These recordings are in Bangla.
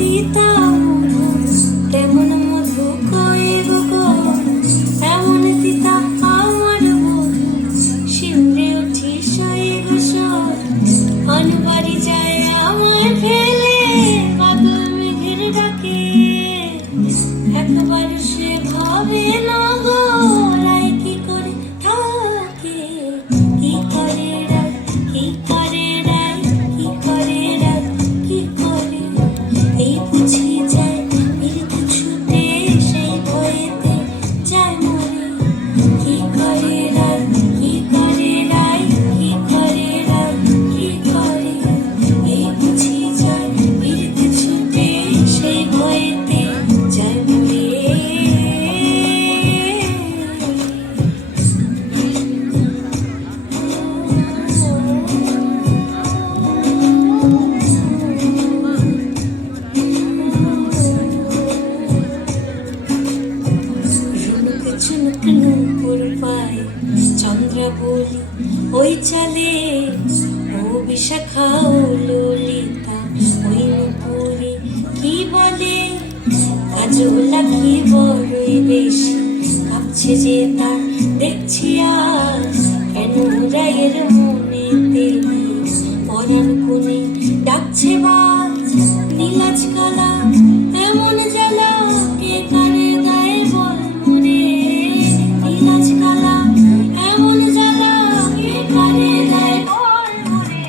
তিতা তেমন মধু কইব গো, এমন তিতা আমার বধু। শিউরে উঠি সয়ে গোসর, অনবাড়ি যায় আমায় ফেলে, বাদল মেঘের ডাকে একবার সে ভাবে না গো, লাই কি করে থাকে, কি করে রায়, কি করে রায়, কি করে রায়, কি করে এই বুঝি যায় বিরত ছুটে, সেই ভয়েতে যায় মরে। কি করে রায়, কি করে রায়, কি করে রায়, কি করে এই বুঝি যায় বিরত ছুটে, সেই ভয়েতে যায় মরে। ঝুনুক নূপুর পায় চন্দ্রাবলী ওই চালে, ও বিশাখা ও ললিতা ওই নূপুরে কি বলে, কাজলা কি বড়ই বেশি ভাবছে যে তার দেখছি আজ, কেন রায়ের মনেতে পরাণ কোণে ডাকছে বাজ, নীলাজ কালা এমন জ্বালা কে কানে গায়ে বল মরে। নীলাজ কালা এমন জ্বালা কে কানে গায়ে বল মরে।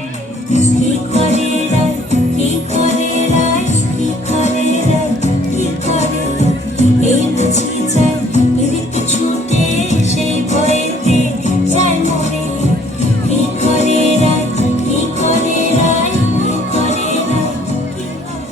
কি করে রায়, কি করে রায়, কি করে রায়, কি করে এই বুঝি যায় বিরত ছুটে, সেই ভয়েতে যায় মরে। কি করে রায়, কি করে রায়, কি করে রায়, কি করে।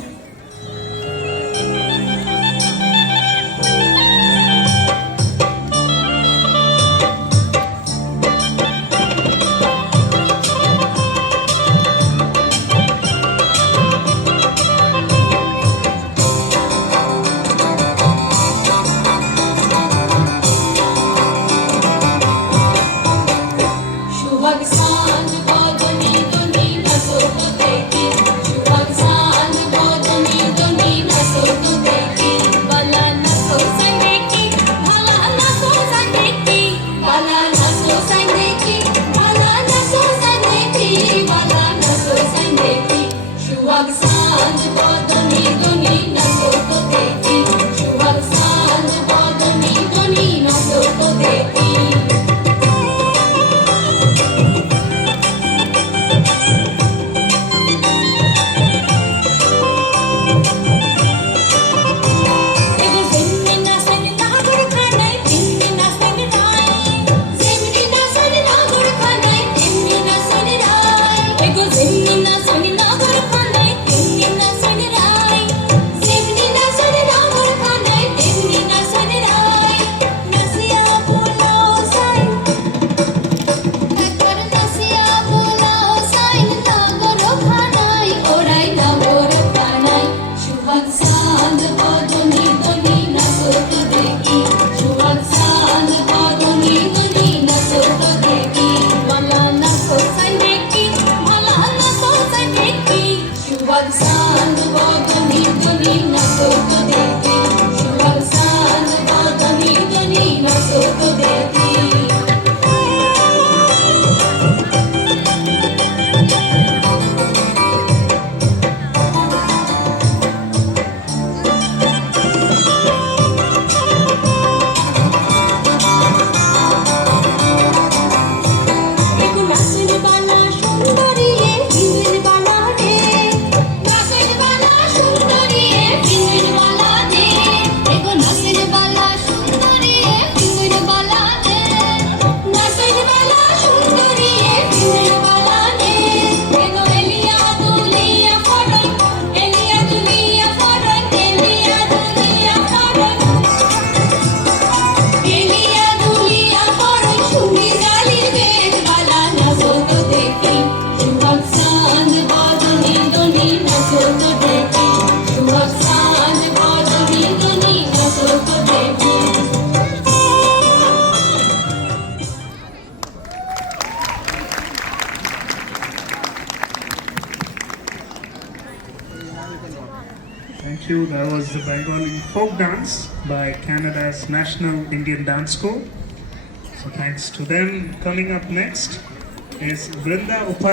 সুহাগ সাঁঝ বদনি দনি নাচত দেখি, সুহাগ সাঁঝ বদনি দনি নাচত দেখি, বালা নাচো সাই দেখি, ভালা নাচো সাই দেখি, বালা নাচো সাই দেখি, ভালা নাচো সাই দেখি, বালা নাচো সাই দেখি। সুহাগ সাঁঝ বদনি দনি নাচত দেখি, সুহাগ সাঁঝ বদনি দনি নাচত দেখি। এগো যেমনি নাচেন নাগর খানায় তেমনি নাচেন রায়, যেমনি নাচেন নাগর খানায় তেমনি নাচেন রায়। এগো যেমনি নাচেন নাগর খানায় তেমনি নাচেন রায়, যেমনি নাচেন নাগর খানায় তেমনি নাচেন রায়। নাচিয়া বোলাও সাই, একবার নাচিয়া বোলাও সাই, নাগর খানায় ওরাই নাগর খানায়। সুহাগ সাঁঝ বদনি দনি নাচত দেখি, সুহাগ সাঁঝ বদনি দনি নাচত দেখি, বালা নাচো সাই দেখি, ভালা নাচো সাই দেখি। সুহাগ সাঁঝ বদনি দনি নাচত দেখি, সুহাগ সাঁঝ বদনি দনি নাচত দেখি। এগো নাচের বালা সুন্দরী এ ভিনের বালা রে, নাচের বালা সুন্দরী এ ভিনের বালা রে, এগো নাচের বালা সুন্দরী এ ভিনের বালা রে, নাচের বালা সুন্দরী এ ভিনের বালা রে। এগো এলিয়া দুলিয়া ফরন, এলিয়া দুলিয়া ফরন, এলিয়া দুলিয়া ফরন, এলিয়া দুলিয়া ফরন, শুনি জালির বেদ বালা নাচত দেখি। সুহাগ সাঁঝ বদনি দনি নাচত দেখি, সুহাগ সাঁঝ বদনি দনি নাচত দেখি। Thank you. That was the Bengali folk dance by Canada's National Indian Dance School. So thanks to them. Coming up next is Vrinda Upadhyay.